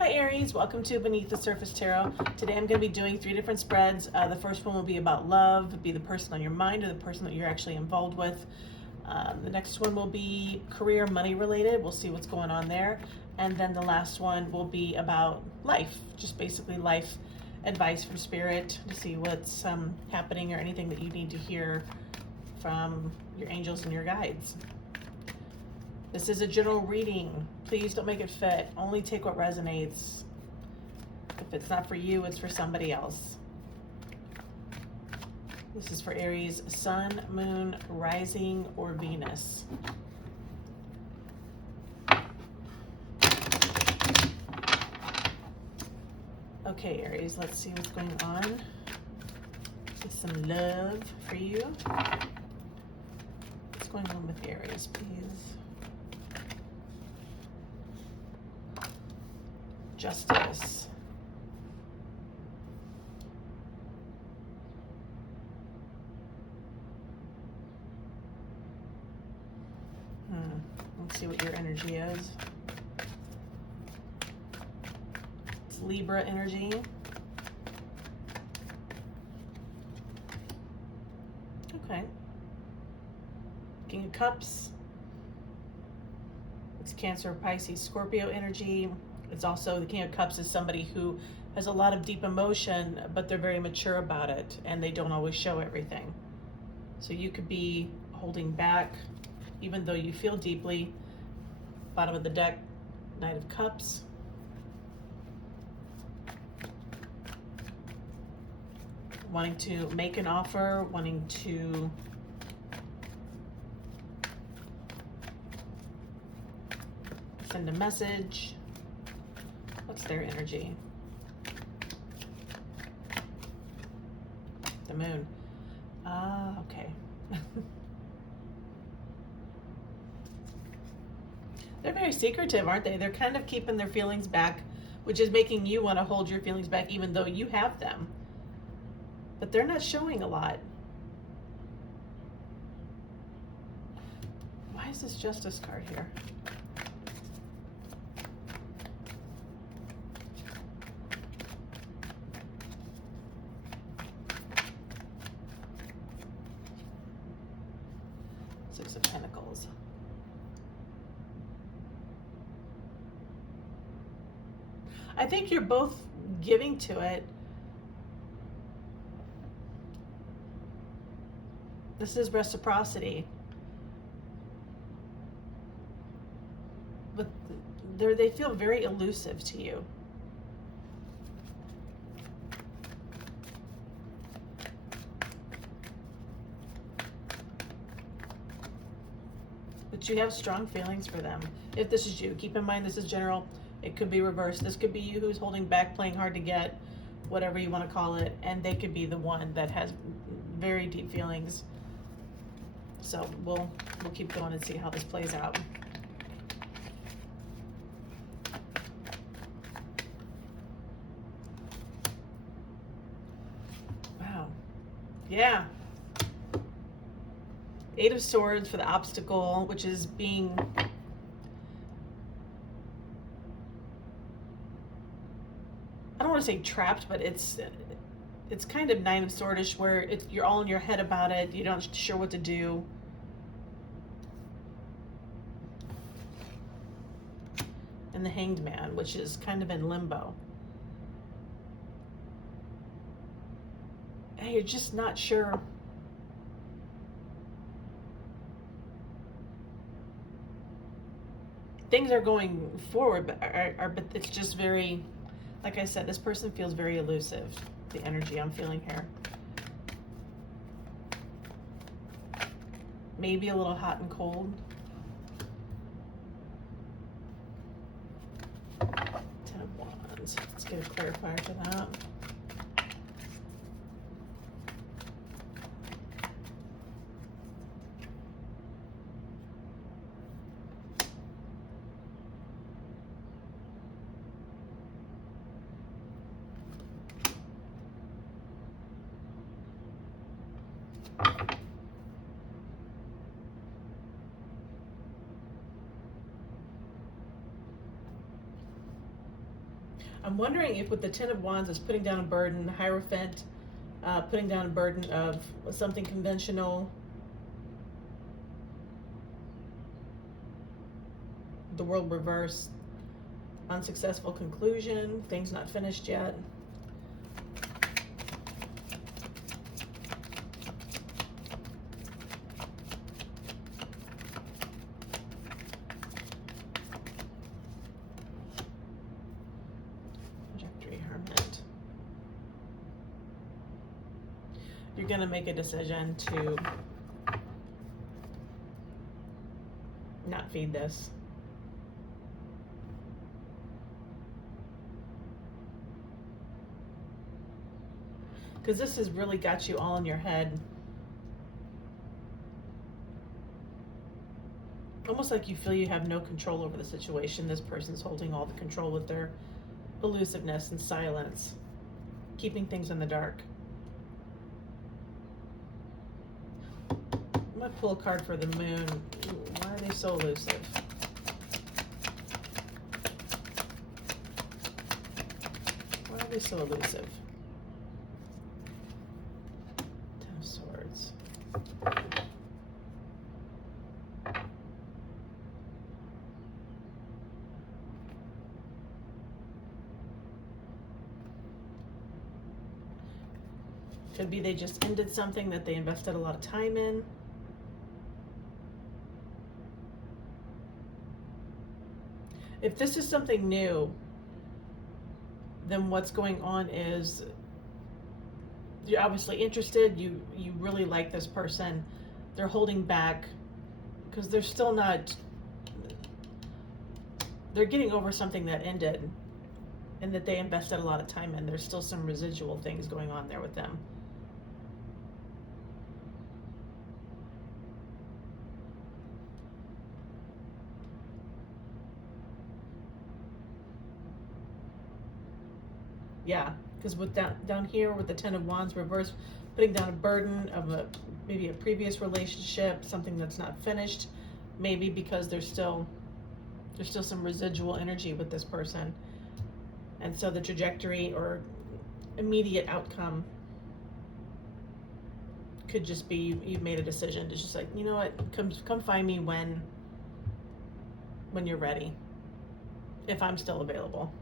Hi Aries, welcome to Beneath the Surface Tarot. Today I'm going to be doing 3 different spreads. The first one will be about love, be the person on your mind or the person that you're actually involved with. The next one will be career, money related. We'll see what's going on there. And then the last one will be about life, just basically life advice from Spirit to see what's happening or anything that you need to hear from your angels and your guides. This is a general reading. Please don't make it fit. Only take what resonates. If it's not for you, it's for somebody else. This is for Aries, Sun, Moon, Rising, or Venus. Okay, Aries, let's see what's going on. Get some love for you. What's going on with Aries, please? Justice. Let's see what your energy is. It's Libra energy. Okay. King of Cups. It's Cancer, Pisces, Scorpio energy. It's also, the King of Cups is somebody who has a lot of deep emotion, but they're very mature about it, and they don't always show everything. So you could be holding back, even though you feel deeply. Bottom of the deck, Knight of Cups. Wanting to make an offer, wanting to send a message. What's their energy? The Moon. Okay. They're very secretive, aren't they? They're kind of keeping their feelings back, which is making you want to hold your feelings back even though you have them. But they're not showing a lot. Why is this Justice card here? Six of Pentacles. I think you're both giving to it. This is reciprocity. But they feel very elusive to you. But you have strong feelings for them. If this is you, keep in mind this is general. It could be reversed. This could be you who's holding back, playing hard to get, whatever you want to call it, and they could be the one that has very deep feelings. So we'll keep going and see how this plays out. Wow. Yeah. Eight of Swords for the obstacle, which is being I don't want to say trapped, but it's kind of Nine of Swordish where you're all in your head about it. You don't sure what to do. And the Hanged Man, which is kind of in limbo. And you're just not sure. Things are going forward, but it's just very, like I said, this person feels very elusive, the energy I'm feeling here. Maybe a little hot and cold. Ten of Wands. Let's get a clarifier for that. I'm wondering if with the Ten of Wands is putting down a burden, Hierophant, putting down a burden of something conventional, the World reverse, unsuccessful conclusion, things not finished yet. Hermit. You're going to make a decision to not feed this. Because this has really got you all in your head. Almost like you feel you have no control over the situation. This person's holding all the control with their elusiveness and silence, keeping things in the dark. I'm going to pull a card for the moon. Ooh, why are they so elusive? Why are they so elusive? Ten of Swords. Could be they just ended something that they invested a lot of time in. If this is something new, then what's going on is you're obviously interested, you really like this person. They're holding back because they're still not, they're getting over something that ended and that they invested a lot of time in. There's still some residual things going on there with them. Yeah, because with down here with the Ten of Wands reverse, putting down a burden of maybe a previous relationship, something that's not finished, maybe because there's still some residual energy with this person, and so the trajectory or immediate outcome could just be you've made a decision to just like, you know what, come find me when you're ready, if I'm still available.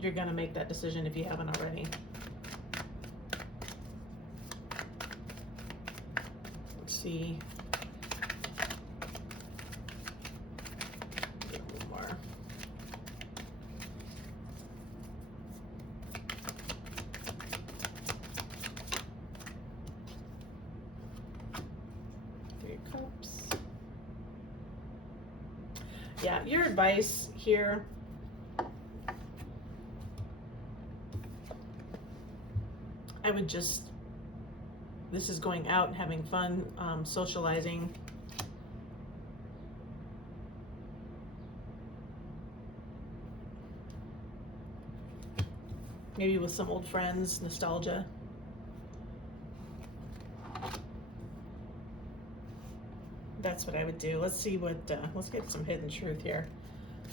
You're gonna make that decision if you haven't already. Let's see. Get a little more. Three of Cups. Yeah, your advice here, I would just, this is going out and having fun, socializing. Maybe with some old friends, nostalgia. That's what I would do. Let's see what, let's get some hidden truth here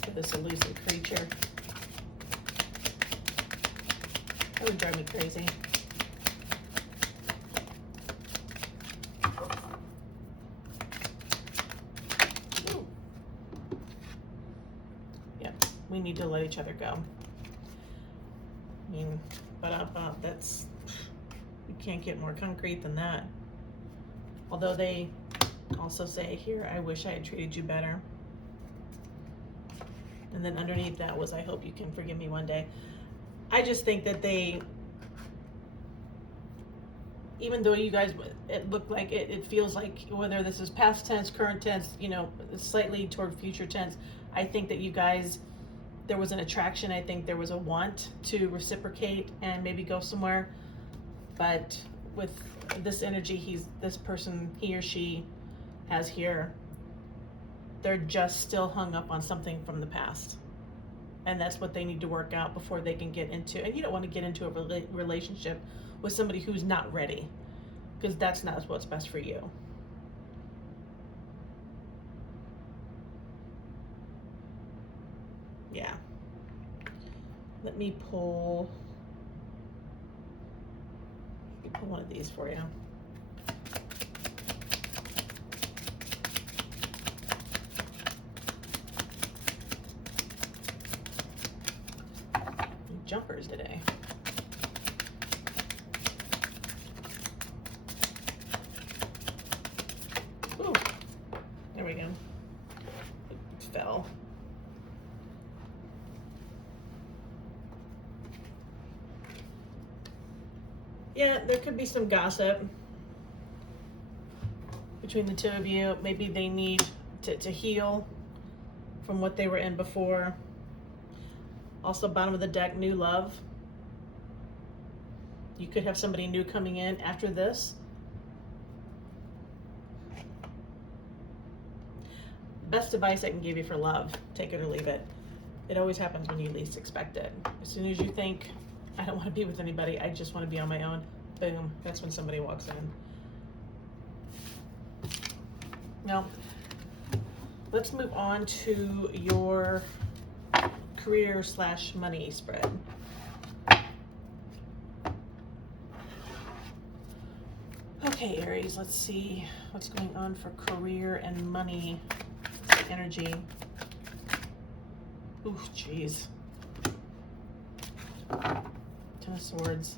for this elusive creature. That would drive me crazy. We need to let each other go. I mean, but that's, you can't get more concrete than that. Although they also say here, I wish I had treated you better. And then underneath that was, I hope you can forgive me one day. I just think that they, even though you guys, it looked like, it feels like whether this is past tense, current tense, you know, slightly toward future tense, I think that you guys, there was an attraction. I think there was a want to reciprocate and maybe go somewhere. But with this energy, this person, he or she has here, they're just still hung up on something from the past. And that's what they need to work out before they can get into, and you don't want to get into a relationship with somebody who's not ready, because that's not what's best for you. Yeah. Let me pull one of these for you. Jumpers today. Ooh, there we go. It fell. Yeah, there could be some gossip between the two of you. Maybe they need to heal from what they were in before. Also, bottom of the deck, new love. You could have somebody new coming in after this. Best advice I can give you for love, take it or leave it. It always happens when you least expect it. As soon as you think, I don't want to be with anybody, I just want to be on my own, boom, that's when somebody walks in. Now, let's move on to your career/money spread. Okay, Aries, let's see what's going on for career and money energy. Ooh, jeez. Ten of Swords.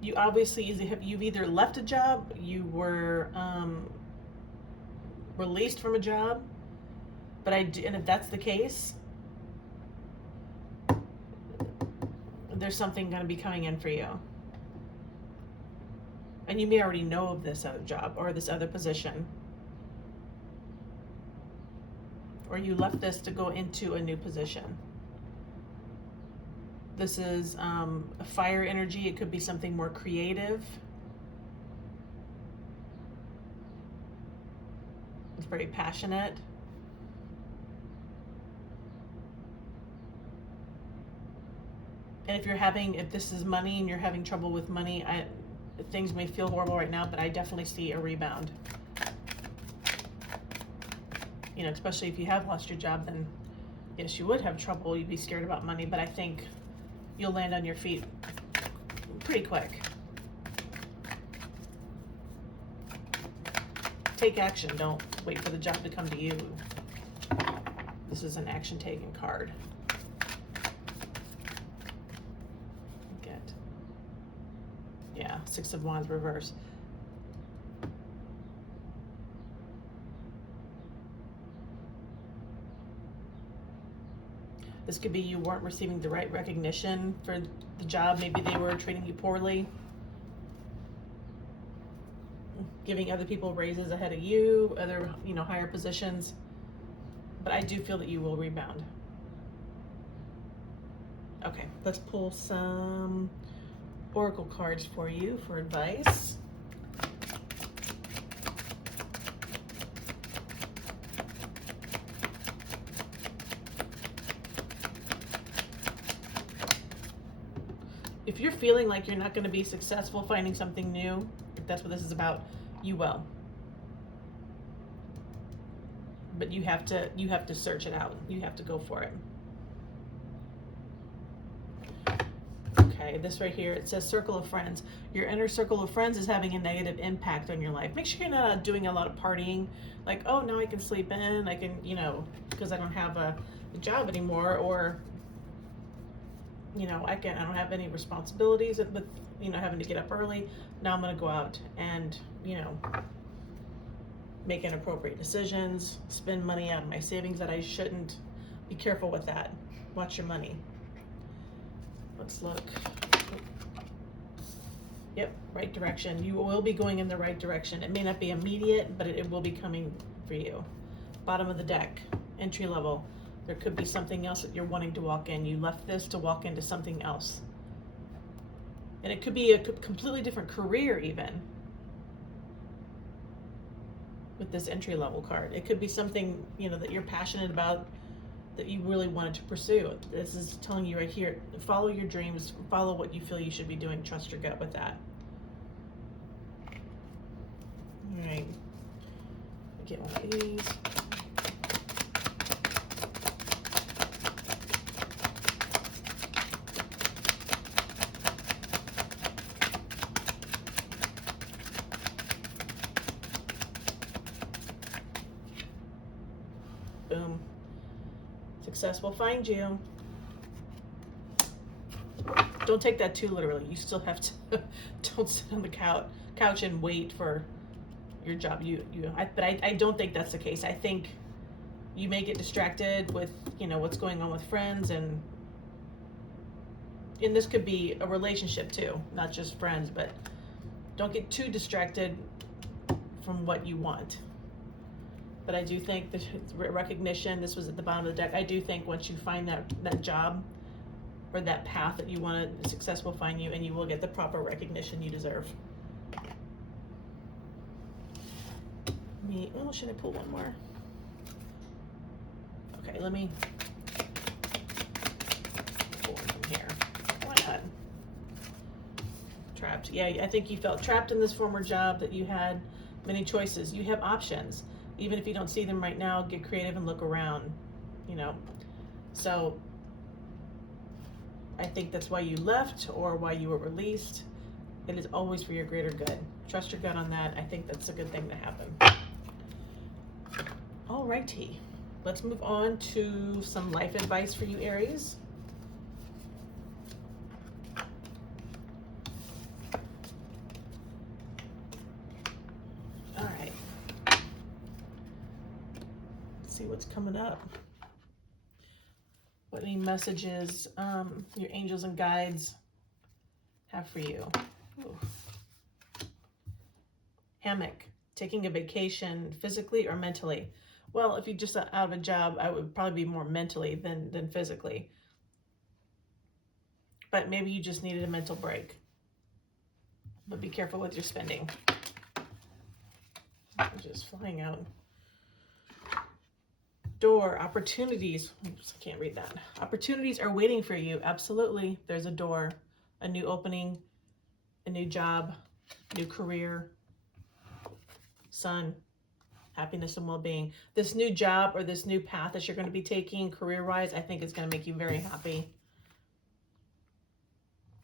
You obviously you've either left a job, you were released from a job, and if that's the case, there's something going to be coming in for you. And you may already know of this other job or this other position. Or you left this to go into a new position. This is a fire energy. It could be something more creative. It's very passionate. And if this is money and you're having trouble with money, things may feel horrible right now, but I definitely see a rebound. You know, especially if you have lost your job, then yes, you would have trouble. You'd be scared about money, but I think you'll land on your feet pretty quick. Take action. Don't wait for the job to come to you. This is an action taking card. Yeah, Six of Wands reverse. This could be you weren't receiving the right recognition for the job. Maybe they were treating you poorly. Giving other people raises ahead of you, other, higher positions. But I do feel that you will rebound. Okay, let's pull some oracle cards for you for advice. If you're feeling like you're not going to be successful finding something new, if that's what this is about, you will. But you have to search it out. You have to go for it. Okay, this right here, it says circle of friends. Your inner circle of friends is having a negative impact on your life. Make sure you're not doing a lot of partying. Like, oh, now I can sleep in. I can, because I don't have a job anymore, or, I don't have any responsibilities with, having to get up early. Now I'm going to go out and, make inappropriate decisions, spend money out of my savings that I shouldn't. Be careful with that. Watch your money. Let's look. Yep, right direction. You will be going in the right direction. It may not be immediate, but it will be coming for you. Bottom of the deck, entry level. There could be something else that you're wanting to walk in. You left this to walk into something else. And it could be a completely different career even with this entry level card. It could be something, that you're passionate about, that you really wanted to pursue. This is telling you right here, follow your dreams, follow what you feel you should be doing, trust your gut with that. All right, get one of these. Boom. Success will find you. Don't take that too literally. You still have to, don't sit on the couch and wait for your job. But I don't think that's the case. I think you may get distracted with, what's going on with friends, and this could be a relationship too, not just friends, but don't get too distracted from what you want. But I do think the recognition, this was at the bottom of the deck, I do think once you find that job or that path that you want, success will find you, and you will get the proper recognition you deserve. Should I pull one more? Okay, let me pull one from here. Why not? Trapped. Yeah, I think you felt trapped in this former job that you had many choices. You have options. Even if you don't see them right now, get creative and look around, So I think that's why you left or why you were released. It is always for your greater good. Trust your gut on that. I think that's a good thing to happen. All righty. Let's move on to some life advice for you, Aries. All right. Let's see what's coming up. What any messages your angels and guides have for you? Ooh. Hammock. Taking a vacation physically or mentally? Well, if you're just out of a job, I would probably be more mentally than physically. But maybe you just needed a mental break. But be careful with your spending. I'm just flying out. Door, opportunities. Oops, I can't read that. Opportunities are waiting for you. Absolutely. There's a door, a new opening, a new job, new career. Sun, happiness and well-being. This new job or this new path that you're going to be taking career-wise, I think is going to make you very happy.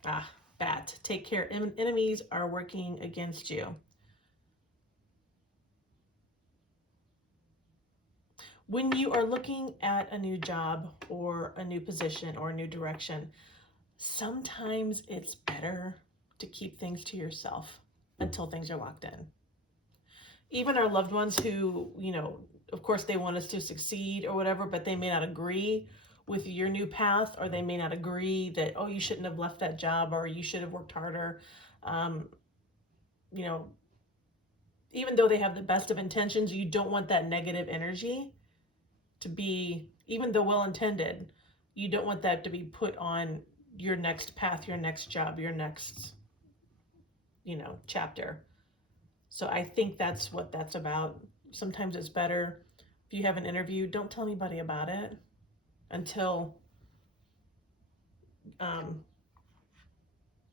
Bat, take care. Enemies are working against you. When you are looking at a new job or a new position or a new direction, sometimes it's better to keep things to yourself until things are locked in. Even our loved ones who, of course they want us to succeed or whatever, but they may not agree with your new path, or they may not agree that, oh, you shouldn't have left that job, or you should have worked harder. Even though they have the best of intentions, you don't want that negative energy to be, even though well-intended, you don't want that to be put on your next path, your next job, your next, chapter. So I think that's what that's about. Sometimes it's better if you have an interview, don't tell anybody about it until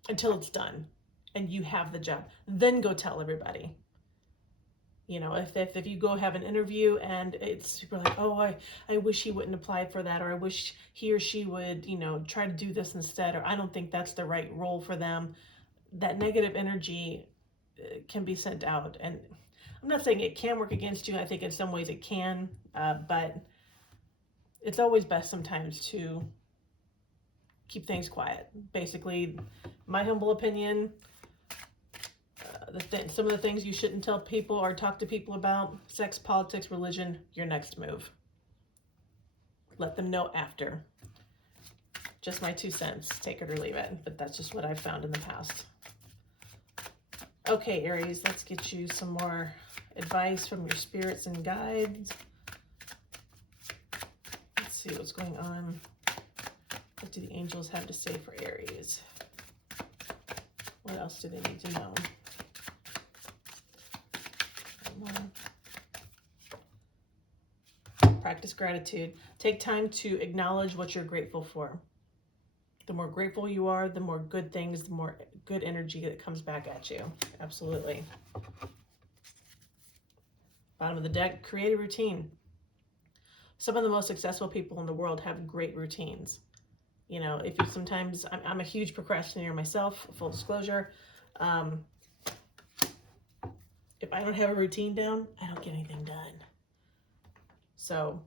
it's done and you have the job. Then go tell everybody. If you go have an interview and it's super like, oh, I wish he wouldn't apply for that, or I wish he or she would, try to do this instead, or I don't think that's the right role for them. That negative energy can be sent out. And I'm not saying it can work against you. I think in some ways it can, but it's always best sometimes to keep things quiet. Basically, my humble opinion, some of the things you shouldn't tell people or talk to people about: sex, politics, religion, your next move. Let them know after. Just my 2 cents. Take it or leave it. But that's just what I've found in the past. Okay, Aries, let's get you some more advice from your spirits and guides. Let's see what's going on. What do the angels have to say for Aries? What else do they need to know? Practice gratitude. Take time to acknowledge what you're grateful for. The more grateful you are, the more good things, the more good energy that comes back at you. Absolutely. Bottom of the deck, create a routine. Some of the most successful people in the world have great routines. If you sometimes, I'm a huge procrastinator myself, full disclosure. If I don't have a routine down, I don't get anything done. So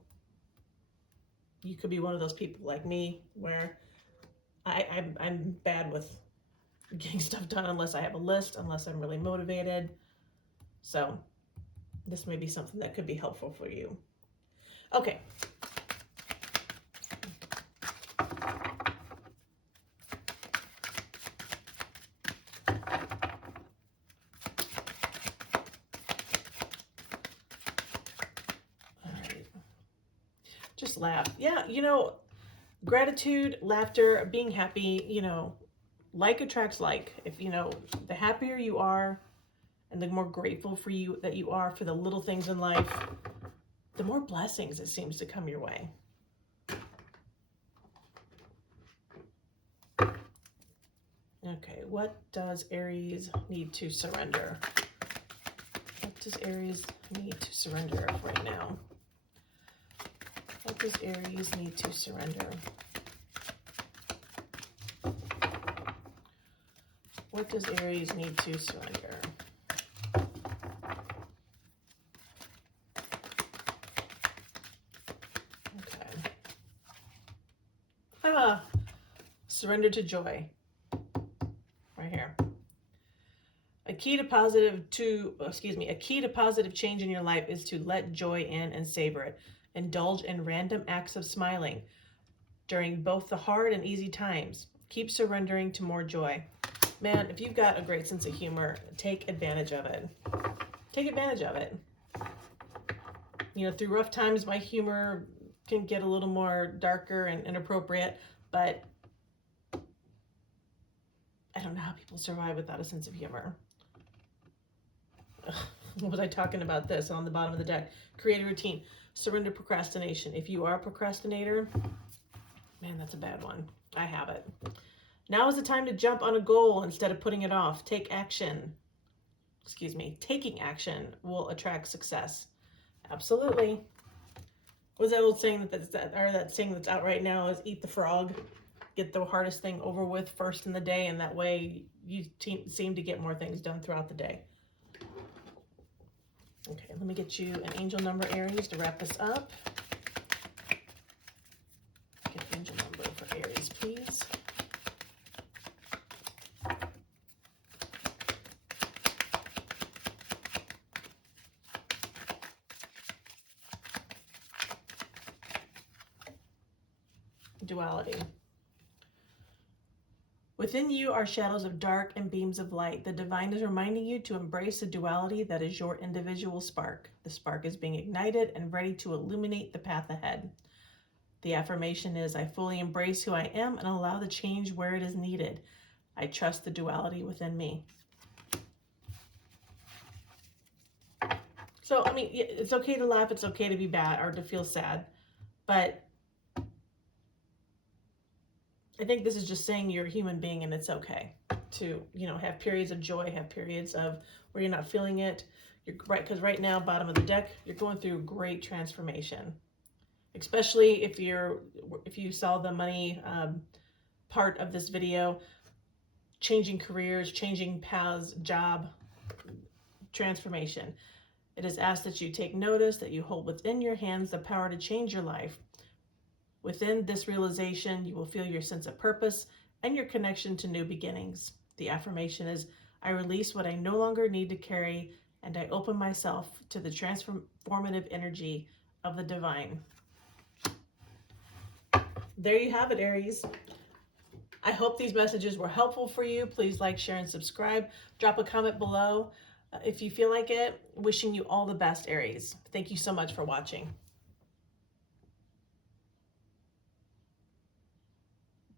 you could be one of those people like me where I'm bad with getting stuff done unless I have a list, unless I'm really motivated. So this may be something that could be helpful for you. Okay. Just laugh. Yeah, you know, gratitude, laughter, being happy, you know, like attracts like. If, you know, the happier you are and the more grateful for you that you are for the little things in life, the more blessings it seems to come your way. Okay, what does Aries need to surrender? What does Aries need to surrender right now? What does Aries need to surrender? What does Aries need to surrender? Okay. Surrender to joy. Right here. A key to positive change in your life is to let joy in and savor it. Indulge in random acts of smiling during both the hard and easy times. Keep surrendering to more joy. Man, if you've got a great sense of humor, take advantage of it. Take advantage of it. You know, through rough times, my humor can get a little more darker and inappropriate, but I don't know how people survive without a sense of humor. What was I talking about this on the bottom of the deck? Create a routine. Surrender procrastination. If you are a procrastinator, man, that's a bad one. I have it. Now is the time to jump on a goal instead of putting it off. Take action. Taking action will attract success. Absolutely. What's that old saying that saying that's out right now is eat the frog. Get the hardest thing over with first in the day, and that way you seem to get more things done throughout the day. Okay, let me get you an angel number, Aries, to wrap this up. Get an angel number for Aries, please. Duality. Within you are shadows of dark and beams of light. The divine is reminding you to embrace the duality that is your individual spark. The spark is being ignited and ready to illuminate the path ahead. The affirmation is, I fully embrace who I am and allow the change where it is needed. I trust the duality within me. So, I mean, it's okay to laugh. It's okay to be bad or to feel sad. But I think this is just saying you're a human being and it's okay to, you know, have periods of joy, have periods of where you're not feeling it. You're right, because right now, bottom of the deck, you're going through great transformation. Especially if you saw the money part of this video, changing careers, changing paths, job, transformation. It is asked that you take notice, that you hold within your hands the power to change your life. Within this realization, you will feel your sense of purpose and your connection to new beginnings. The affirmation is, I release what I no longer need to carry, and I open myself to the transformative energy of the divine. There you have it, Aries. I hope these messages were helpful for you. Please like, share, and subscribe. Drop a comment below if you feel like it. Wishing you all the best, Aries. Thank you so much for watching.